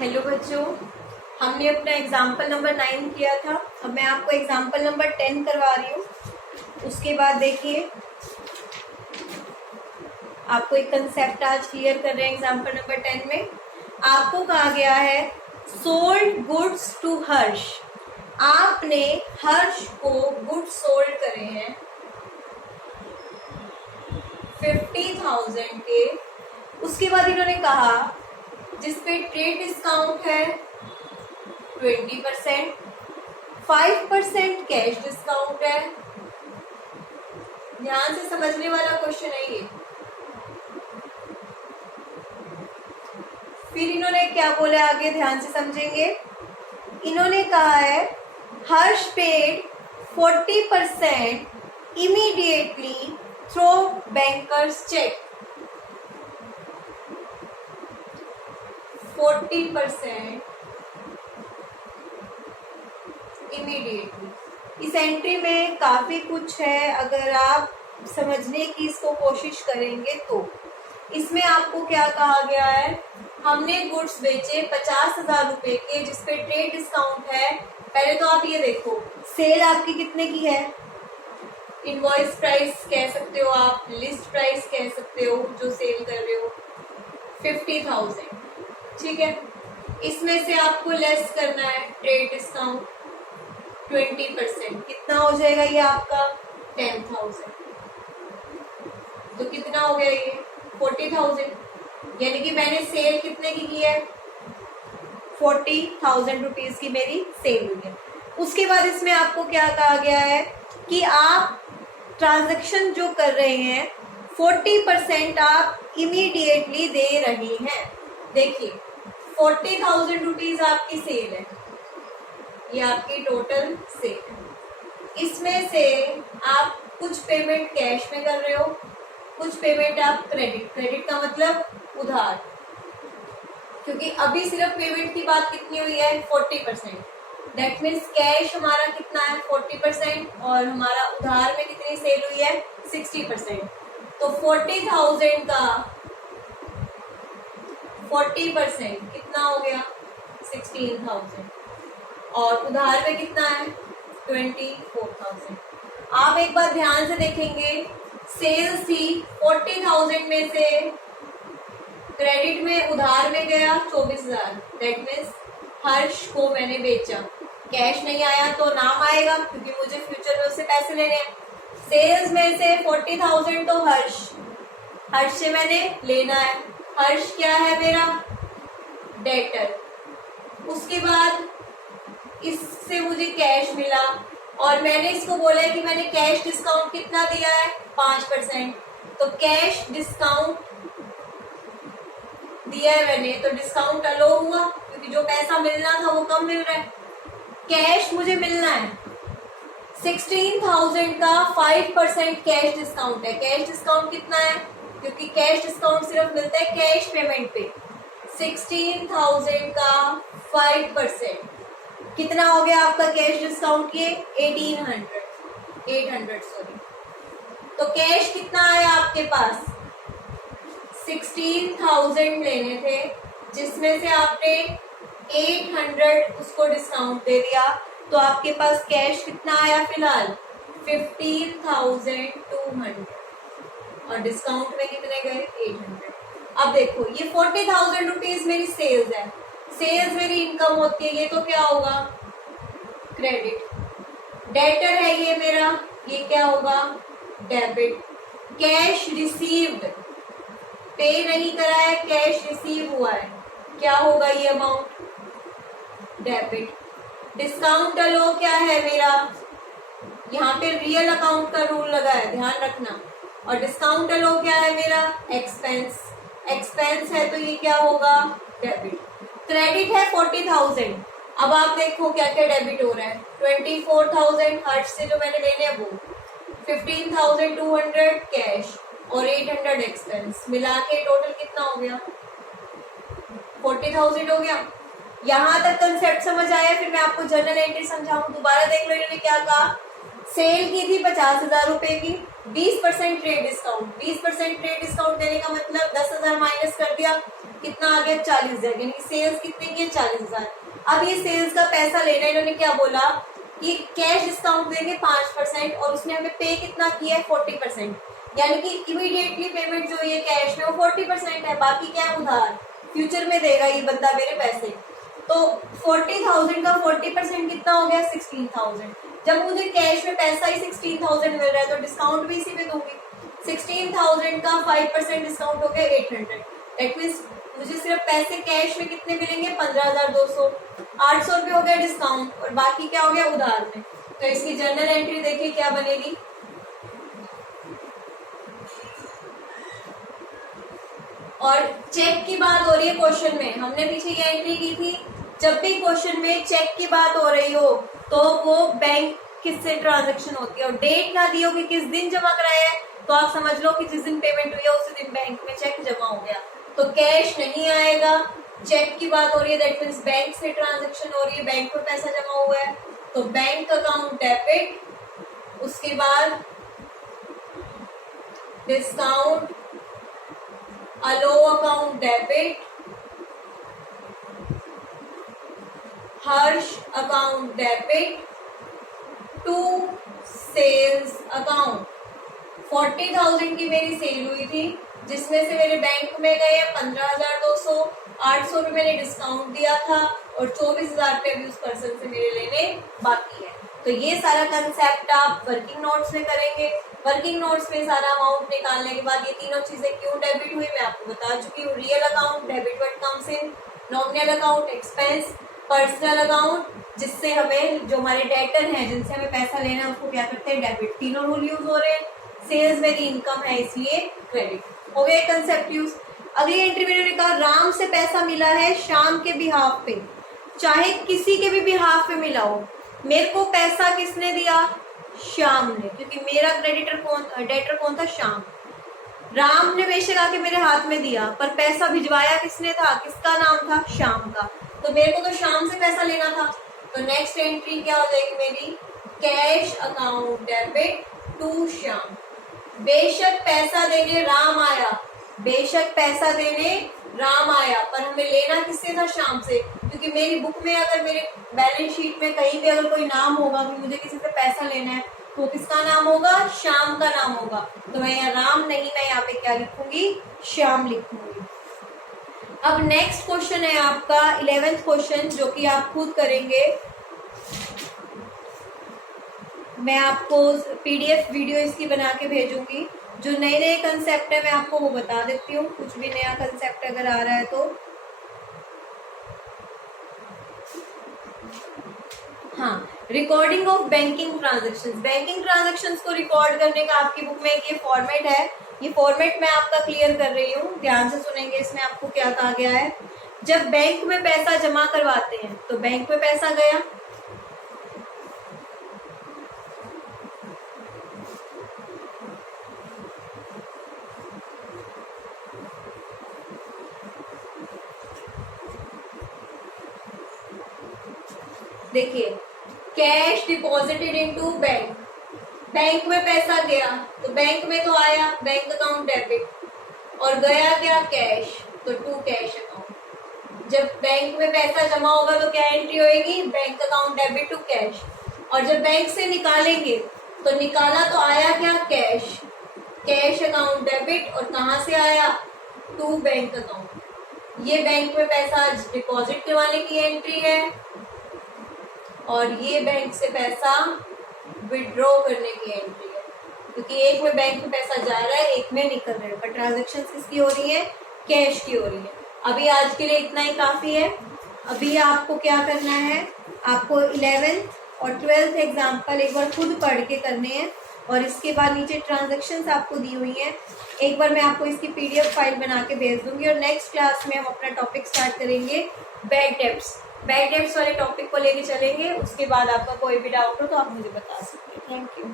Hello बच्चों, हमने अपना एग्जाम्पल नंबर 9 किया था। अब मैं आपको एग्जाम्पल नंबर 10 करवा रही हूँ। उसके बाद देखिए, आपको एक कंसेप्ट आज क्लियर कर रहे हैं। एग्जाम्पल नंबर 10 में आपको कहा गया है सोल्ड गुड्स टू हर्ष। आपने हर्ष को गुड्स सोल्ड करे हैं 50,000 के। उसके बाद इन्होंने कहा जिसपे ट्रेड डिस्काउंट है 20%, 5% कैश डिस्काउंट है। ध्यान से समझने वाला क्वेश्चन है ये। फिर इन्होंने क्या बोला आगे, ध्यान से समझेंगे। इन्होंने कहा है Harsh paid 40% immediately through bankers cheque. 40% immediately. इस एंट्री में काफी कुछ है, अगर आप समझने की इसको कोशिश करेंगे तो। इसमें आपको क्या कहा गया है, हमने गुड्स बेचे 50,000 रुपए के जिसपे ट्रेड डिस्काउंट है। पहले तो आप ये देखो सेल आपकी कितने की है। इनवॉइस प्राइस कह सकते हो आप, लिस्ट प्राइस कह सकते हो, जो सेल कर रहे हो 50,000, ठीक है। इसमें से आपको लेस करना है ट्रेड डिस्काउंट 20%। कितना हो जाएगा ये आपका 10,000। तो कितना हो गया ये 40,000। यानी कि मैंने सेल कितने की है 40,000 रुपीज की मेरी सेल हुई है। उसके बाद इसमें आपको क्या कहा गया है कि आप ट्रांजैक्शन जो कर रहे हैं 40% आप इमीडिएटली दे रहे हैं। देखिए 40,000 रुपीज आपकी सेल है, ये आपकी टोटल सेल है। इसमें से आप कुछ पेमेंट कैश में कर रहे हो, कुछ पेमेंट आप क्रेडिट का मतलब उधार, क्योंकि अभी सिर्फ पेमेंट की बात कितनी हुई है 40%। दैट मीन्स कैश हमारा कितना है 40% और हमारा उधार में कितनी सेल हुई है 60%। तो 40,000 का 40% कितना हो गया 16,000 और उधार में कितना है 24,000। आप एक बार ध्यान से देखेंगे, सेल्स थी 40,000 में से क्रेडिट में उधार में गया 24,000। दैट मीन्स हर्ष को मैंने बेचा। कैश नहीं आया तो नाम आएगा क्योंकि मुझे फ्यूचर में उससे पैसे लेने हैं। सेल्स में से 40,000 तो हर्ष से मैंने लेना है। हर्ष क्या है मेरा डेटर। उसके बाद इससे मुझे कैश मिला और मैंने इसको बोला है कि मैंने कैश डिस्काउंट कितना दिया है 5%। तो कैश डिस्काउंट दिया है मैंने, तो डिस्काउंट अलो हुआ क्योंकि जो पैसा मिलना था वो कम मिल रहा है। कैश मुझे मिलना है 16,000 का 5% कैश डिस्काउंट है। कैश डिस्काउंट कितना है, क्योंकि कैश डिस्काउंट सिर्फ मिलता है कैश पेमेंट पे। 16,000 का 5% कितना हो गया आपका कैश डिस्काउंट, ये 800 सॉरी। तो कैश कितना आया आपके पास 16,000 लेने थे, जिसमें से आपने 800 उसको डिस्काउंट दे दिया। तो आपके पास कैश कितना आया फिलहाल 15,200 और डिस्काउंट में कितने गए 800। अब देखो ये 40,000 रुपीज मेरी सेल्स है। सेल्स मेरी इनकम होती है, ये तो क्या होगा क्रेडिट। डेटर है ये मेरा, ये क्या होगा डेबिट। कैश रिसीव्ड, पे नहीं करा है, कैश रिसीव हुआ है, क्या होगा ये अमाउंट डेबिट। डिस्काउंट अलो क्या है मेरा, यहाँ पे रियल अकाउंट का रूल लगा है, ध्यान रखना। और डिस्काउंट अलो क्या है मेरा एक्सपेंस। एक्सपेंस है तो ये क्या होगा डेबिट। क्रेडिट है 40,000। अब आप देखो क्या क्या डेबिट हो रहा है। 24,000 हर्ष से जो मैंने लेने हैं वो, 15,200 कैश और 800 एक्सपेंस, मिला के टोटल कितना हो गया 40,000 हो गया। यहां तक कंसेप्ट समझ आया। फिर मैं आपको जर्नल एंट्री समझाऊं, दोबारा देख लो। इन्होंने क्या कहा, सेल की थी 50,000 रुपए की, 20% ट्रेड डिस्काउंट। 20% ट्रेड डिस्काउंट देने का मतलब 10,000 माइनस कर दिया, कितना आ गया 40,000, यानी सेल्स कितने की है 40,000। अब ये सेल्स का पैसा लेना, इन्होंने क्या बोला कि कैश डिस्काउंट देंगे 5% और उसने हमें पे कितना किया है 40%, यानी कि इमीडिएटली पेमेंट जो ये कैश में वो 40% है, बाकी क्या है उधार, फ्यूचर में देगा ये बंदा मेरे पैसे। तो 40,000 का 40% कितना हो गया 16,000। जब मुझे कैश में पैसा ही 16,000 मिल रहा है तो डिस्काउंट भी इसी पे दूंगी। 16,000 का 5% डिस्काउंट हो गया 800। दैट मीन्स मुझे सिर्फ पैसे कैश में कितने मिलेंगे 15,200, 800 रुपये हो गया डिस्काउंट और बाकी क्या हो गया उधार में। तो इसकी जर्नल एंट्री देखिए क्या बनेगी, और चेक की बात हो रही है क्वेश्चन में, हमने पीछे ये एंट्री की थी। जब भी क्वेश्चन में चेक की बात हो रही हो तो वो बैंक किससे ट्रांजैक्शन होती है और डेट ना दी हो कि किस दिन जमा कराया है, तो आप समझ लो कि जिस दिन पेमेंट हुई है उसी दिन बैंक में चेक जमा हो गया, तो कैश नहीं आएगा। चेक की बात हो रही है, दैट मीन्स बैंक से ट्रांजैक्शन हो रही है, बैंक में पैसा जमा हुआ है, तो बैंक अकाउंट डेबिट, उसके बाद discount allowed account debit, Harsh account debit to sales account. 40,000 की मेरी सेल हुई थी जिसमें से मेरे बैंक में गए 15,200, 800 रुपये मैंने डिस्काउंट दिया था और 24,000 रुपये भी उस पर्सन से मेरे लेने बाकी है। तो ये सारा कंसेप्ट आप वर्किंग नोट्स में करेंगे। वर्किंग नोट्स में सारा अमाउंट निकालने के बाद ये तीनों चीजें क्यों डेबिट हुई मैं आपको बता चुकी हूँ। Real account debit what comes in, nominal account expense, personal account जिससे हमें जो हमारे डेटर हैं जिनसे हमें पैसा लेना है उसको क्या करते हैं डेबिट। तीनों रूल यूज हो रहे हैं। सेल्स मेरी इनकम है इसलिए क्रेडिट हो गया कंसेप्ट यूज। अगली एंट्री में उन्होंने कहा राम से पैसा मिला है श्याम के बिहाफ पे, चाहे किसी के भी बिहाफ पे मिला हो। मेरे को पैसा किसने दिया, श्याम ने, क्योंकि मेरा डेटर कौन था, श्याम। राम ने बेशक आके मेरे हाथ में दिया पर पैसा भिजवाया किसने था, किसका नाम था, श्याम का। तो मेरे को तो श्याम से पैसा लेना था। तो नेक्स्ट एंट्री क्या हो जाएगी मेरी, cash account debit to Shyam. बेशक पैसा देने राम आया, बेशक पैसा देने राम आया, पर हमें लेना किससे था, श्याम से। क्योंकि मेरी बुक में अगर मेरे बैलेंस शीट में कहीं भी अगर कोई नाम होगा कि मुझे किसी से पैसा लेना है तो किसका नाम होगा, श्याम का नाम होगा। तो मैं यहाँ राम नहीं, मैं यहाँ पे क्या लिखूंगी, श्याम लिखूंगी। अब नेक्स्ट क्वेश्चन है आपका 11th क्वेश्चन जो कि आप खुद करेंगे। मैं आपको पीडीएफ वीडियो इसकी बना के भेजूंगी। जो नए नए कंसेप्ट है मैं आपको वो बता देती हूँ, कुछ भी नया कंसेप्ट अगर आ रहा है तो। हाँ, recording of banking transactions. Banking transactions को रिकॉर्ड करने का आपकी बुक में एक ये फॉर्मेट है। ये फॉर्मेट मैं आपका क्लियर कर रही हूँ, ध्यान से सुनेंगे। इसमें आपको क्या कहा गया है, जब बैंक में पैसा जमा करवाते हैं तो बैंक में पैसा गया, देखिए cash deposited into bank, bank में पैसा गया तो बैंक में तो आया बैंक अकाउंट डेबिट, और गया क्या, कैश, तो टू कैश अकाउंट। जब बैंक में पैसा जमा होगा तो क्या एंट्री होएगी, bank account debit to cash. और जब बैंक से निकालेंगे तो निकाला तो आया क्या, कैश, कैश अकाउंट डेबिट, और कहाँ से आया, टू बैंक अकाउंट। ये बैंक में पैसा डिपॉजिट करवाने की एंट्री है और ये बैंक से पैसा विड्रॉ करने की एंट्री है, क्योंकि एक में बैंक में पैसा जा रहा है एक में निकल रहा है, पर ट्रांजैक्शन किसकी हो रही है, कैश की हो रही है। अभी आज के लिए इतना ही काफी है। अभी आपको क्या करना है, आपको 11th और 12th एग्जाम्पल एक बार खुद पढ़ के करने हैं और इसके बाद नीचे ट्रांजैक्शंस आपको दी हुई हैं, एक बार मैं आपको इसकी पीडीएफ फाइल बना के भेज दूंगी। और नेक्स्ट क्लास में हम अपना टॉपिक स्टार्ट करेंगे बैड डेब्ट्स। बैड डेब्ट्स वाले टॉपिक को लेके चलेंगे। उसके बाद आपका कोई भी डाउट हो तो आप मुझे बता सकते हैं। Thank you.